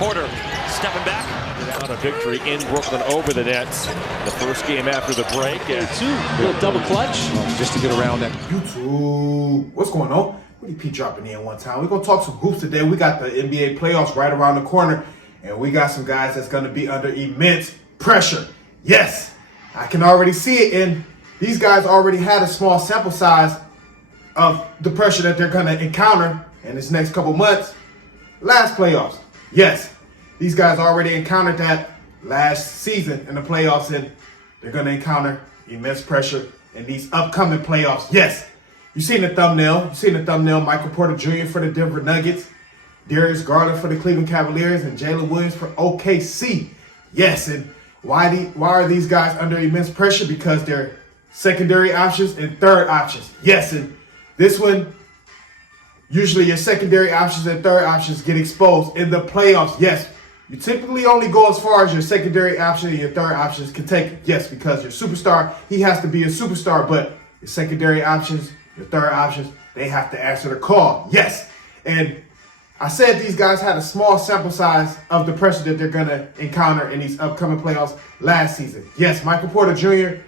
Porter stepping back. Out a victory in Brooklyn over the Nets. The first game after the break. And two, little double clutch. Just to get around that. YouTube, what's going on? WittyP dropping in one time. We're going to talk some hoops today. We got the NBA playoffs right around the corner. And we got some guys that's going to be under immense pressure. Yes, I can already see it. And these guys already had a small sample size of the pressure that they're going to encounter in this next couple months. Last playoffs. Yes, these guys already encountered that last season in the playoffs, and they're going to encounter immense pressure in these upcoming playoffs. Yes, you seen the thumbnail. Michael Porter Jr. for the Denver Nuggets, Darius Garland for the Cleveland Cavaliers, and Jalen Williams for OKC. Yes, and why are these guys under immense pressure? Because they're secondary options and third options. Yes, and this one, usually your secondary options and third options get exposed in the playoffs. Yes, you typically only go as far as your secondary option and your third options can take it. Yes, because your superstar, he has to be a superstar, but your secondary options, your third options, they have to answer the call. Yes, and I said these guys had a small sample size of the pressure that they're going to encounter in these upcoming playoffs last season. Yes, Michael Porter Jr.,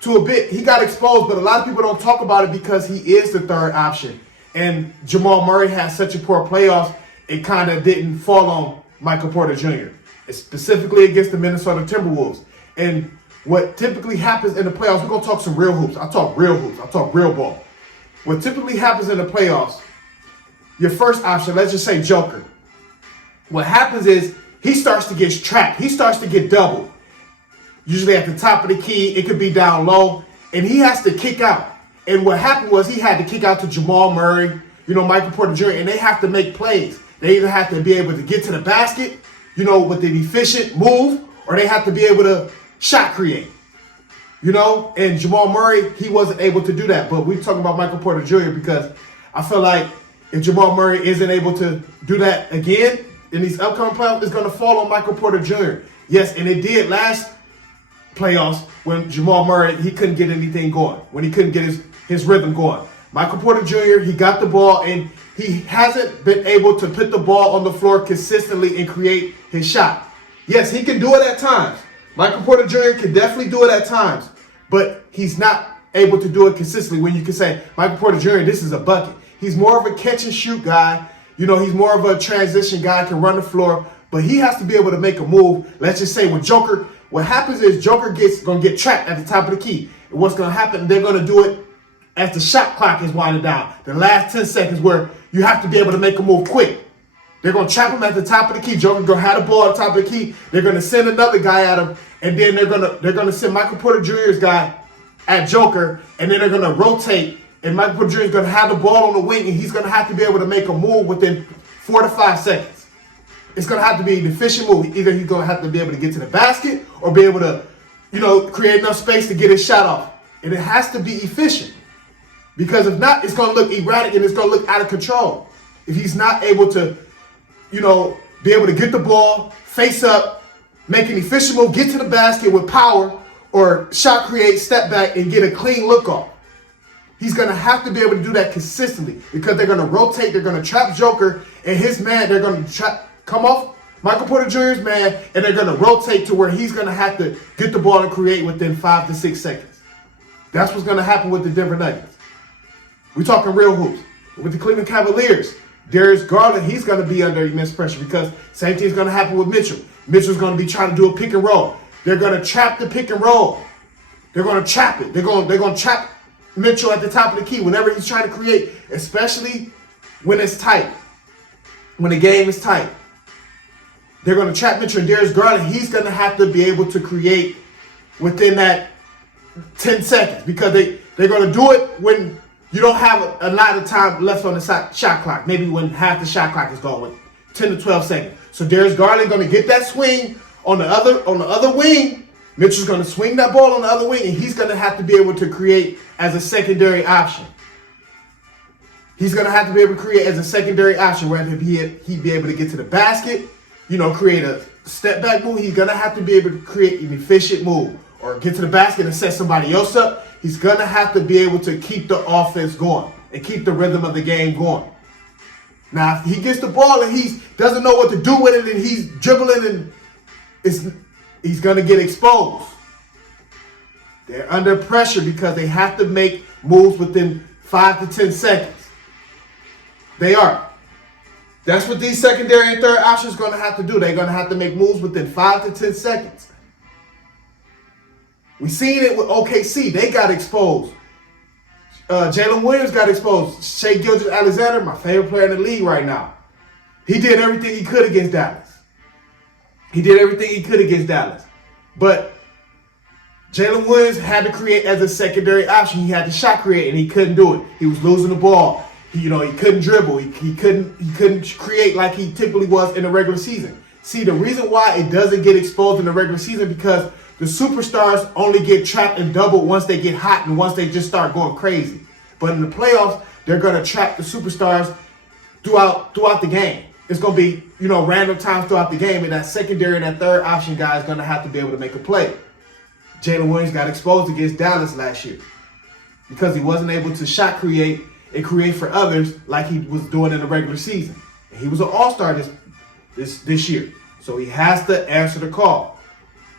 to a bit, he got exposed, but a lot of people don't talk about it because he is the third option. And Jamal Murray had such a poor playoffs, it kind of didn't fall on Michael Porter Jr., specifically against the Minnesota Timberwolves. And what typically happens in the playoffs, we're going to talk some real hoops. I talk real hoops. I talk real ball. What typically happens in the playoffs, your first option, let's just say Joker. What happens is he starts to get trapped. He starts to get doubled. Usually at the top of the key, it could be down low, and he has to kick out. And what happened was he had to kick out to Jamal Murray, Michael Porter Jr., and they have to make plays. They either have to be able to get to the basket, with an efficient move, or they have to be able to shot create. And Jamal Murray, he wasn't able to do that. But we're talking about Michael Porter Jr. because I feel like if Jamal Murray isn't able to do that again in these upcoming playoffs, it's going to fall on Michael Porter Jr. Yes, and it did last playoffs when Jamal Murray, he couldn't get anything going, when he couldn't get his rhythm going. Michael Porter Jr., he got the ball, and he hasn't been able to put the ball on the floor consistently and create his shot. Yes, he can do it at times. Michael Porter Jr. can definitely do it at times, but he's not able to do it consistently when you can say, Michael Porter Jr., this is a bucket. He's more of a catch-and-shoot guy. He's more of a transition guy, can run the floor, but he has to be able to make a move. Let's just say with Joker, what happens is Joker going to get trapped at the top of the key. And what's going to happen, they're going to do it as the shot clock is winding down. The last 10 seconds where you have to be able to make a move quick. They're going to trap him at the top of the key. Joker going to have the ball at the top of the key. They're going to send another guy at him. And then they're going to send Michael Porter Jr.'s guy at Joker. And then they're going to rotate. And Michael Porter Jr. is going to have the ball on the wing. And he's going to have to be able to make a move within 4 to 5 seconds. It's going to have to be an efficient move. Either he's going to have to be able to get to the basket or be able to, create enough space to get his shot off. And it has to be efficient. Because if not, it's going to look erratic and it's going to look out of control. If he's not able to, be able to get the ball, face up, make an efficient move, get to the basket with power, or shot create, step back, and get a clean look off. He's going to have to be able to do that consistently because they're going to rotate, they're going to trap Joker, and his man, they're going to come off Michael Porter Jr.'s man, and they're going to rotate to where he's going to have to get the ball and create within 5 to 6 seconds. That's what's going to happen with the Denver Nuggets. We're talking real hoops. With the Cleveland Cavaliers, Darius Garland, he's going to be under immense pressure because same thing's going to happen with Mitchell. Mitchell's going to be trying to do a pick and roll. They're going to trap the pick and roll. They're going to trap it. They're going to trap Mitchell at the top of the key whenever he's trying to create, especially when it's tight, when the game is tight. They're going to trap Mitchell, and Darius Garland, he's going to have to be able to create within that 10 seconds because they're going to do it when you don't have a lot of time left on the shot clock, maybe when half the shot clock is gone, with 10 to 12 seconds. So Darius Garland going to get that swing on the other wing. Mitchell's going to swing that ball on the other wing, and he's going to have to be able to create as a secondary option. He's going to have to be able to create as a secondary option, whether he'd be able to get to the basket, create a step back move. He's going to have to be able to create an efficient move or get to the basket and set somebody else up. He's going to have to be able to keep the offense going and keep the rhythm of the game going. Now, if he gets the ball and he doesn't know what to do with it and he's dribbling and he's going to get exposed. They're under pressure because they have to make moves within 5 to 10 seconds. They are. That's what these secondary and third options are going to have to do. They're going to have to make moves within 5 to 10 seconds. We seen it with OKC. They got exposed. Jalen Williams got exposed. Shai Gilgeous-Alexander, my favorite player in the league right now. He did everything he could against Dallas. But Jalen Williams had to create as a secondary option. He had to shot create, and he couldn't do it. He was losing the ball. He couldn't dribble. He couldn't create like he typically was in the regular season. See, the reason why it doesn't get exposed in the regular season because the superstars only get trapped and doubled once they get hot and once they just start going crazy. But in the playoffs, they're going to trap the superstars throughout the game. It's going to be, random times throughout the game, and that secondary and that third option guy is going to have to be able to make a play. Jalen Williams got exposed against Dallas last year because he wasn't able to shot create and create for others like he was doing in the regular season. And he was an all-star this year. So he has to answer the call.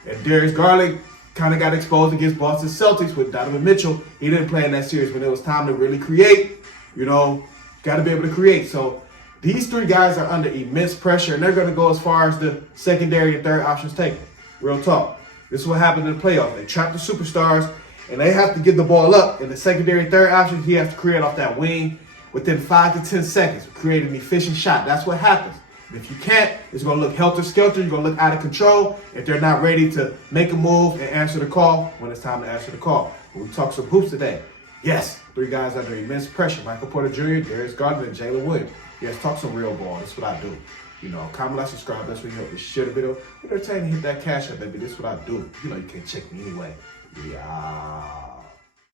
And Darius Garland kind of got exposed against Boston Celtics with Donovan Mitchell. He didn't play in that series when it was time to really create. Got to be able to create. So these three guys are under immense pressure, and they're going to go as far as the secondary and third options take. Real talk. This is what happened in the playoffs. They trap the superstars, and they have to get the ball up. And the secondary and third options, he has to create off that wing within 5 to 10 seconds. Create an efficient shot. That's what happens. If you can't, it's going to look helter-skelter. You're going to look out of control if they're not ready to make a move and answer the call when it's time to answer the call. We talk some hoops today. Yes, three guys under immense pressure. Michael Porter Jr., Darius Garland, and Jalen Williams. Yes, talk some real ball. That's what I do. Comment, like, subscribe. That's what you help me share the video. Entertain, hit that cash up, baby. This is what I do. You can't check me anyway. Yeah.